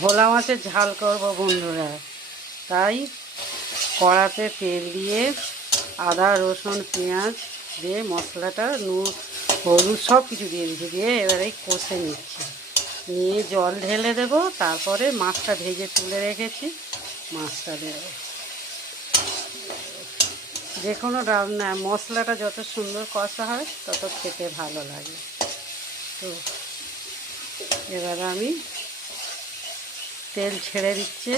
ভোলা মাছের ঝাল করব বন্ধুরা, তাই কড়াতে তেল দিয়ে আদা রসুন পেঁয়াজ দিয়ে মশলাটা নুন হলুদ সব কিছু দিয়ে দিচ্ছি, দিয়ে এবারে কষে নিচ্ছি। নিয়ে জল ঢেলে দেবো, তারপরে মাছটা ভেজে তুলে রেখেছি মাছটা দেবো। যে কোনো রান্না মশলাটা যত সুন্দর কষা হয় তত খেতে ভালো লাগে। তো এবার আমি তেল ছেড়ে দিচ্ছে,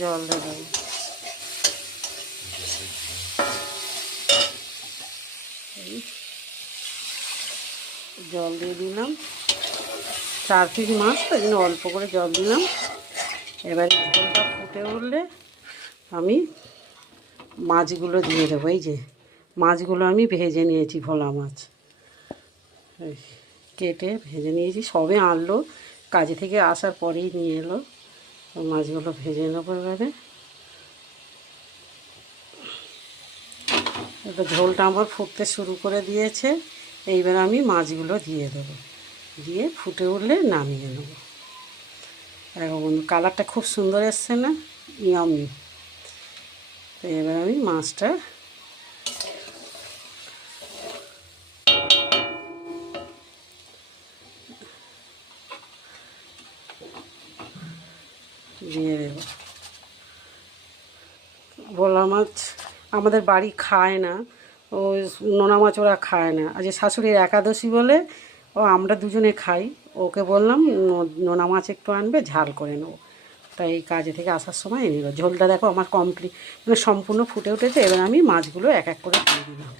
জল দেবো। জল দিয়ে দিলাম, 4 পিস মাছ তো এই জন্য অল্প করে জল দিলাম। এবারে ঝোলটা ফুটে উঠলে আমি মাছগুলো দিয়ে দেবো। এই যে মাছগুলো আমি ভেজে নিয়েছি, ভোলা মাছ কেটে ভেজে নিয়েছি, সবে আনলো, কাজে থেকে আসার পরেই নিয়ে এলো। মাছগুলো ভেজে নেবো। এবার ঝোলটা আমার ফুটতে শুরু করে দিয়েছে, এইবার আমি মাছগুলো দিয়ে দেবো, দিয়ে ফুটে উঠলে নামিয়ে নেবো। এখন কালারটা খুব সুন্দর এসছে না, ইয়ামি। তো এবার আমি মাছটা দিয়ে দেব। ভোলা মাছ আমাদের বাড়ি খায় না, ওই নোনা মাছ ওরা খায় না। আজ শাশুড়ির একাদশী বলে আমরা দুজনে খাই। ওকে বললাম নোনা মাছ একটু আনবে, ঝাল করে নেবো। তাই কাজে থেকে আসার সময় এনে দেবো। ঝোলটা দেখো আমার কমপ্লিট, মানে সম্পূর্ণ ফুটে উঠেছে। এবার আমি মাছগুলো এক এক করে দিয়ে দিলাম।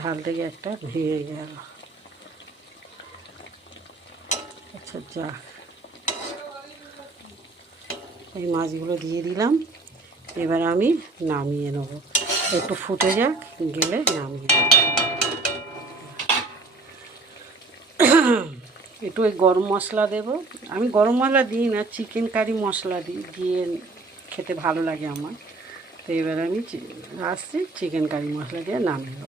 ঢাল থেকে একটা ভেঙে গেল। আচ্ছা যা, এই মাছগুলো দিয়ে দিলাম। এবার আমি নামিয়ে নেব, একটু ফুটে যাক, গেলে নামিয়ে নেব। একটু ওই গরম মশলা দেব। আমি গরম মশলা দিই না, চিকেন কারি মশলা দিই, দিয়ে খেতে ভালো লাগে আমার। তো এবার আমি আসছি, চিকেন কারি মশলা দিয়ে নামিয়ে নেব।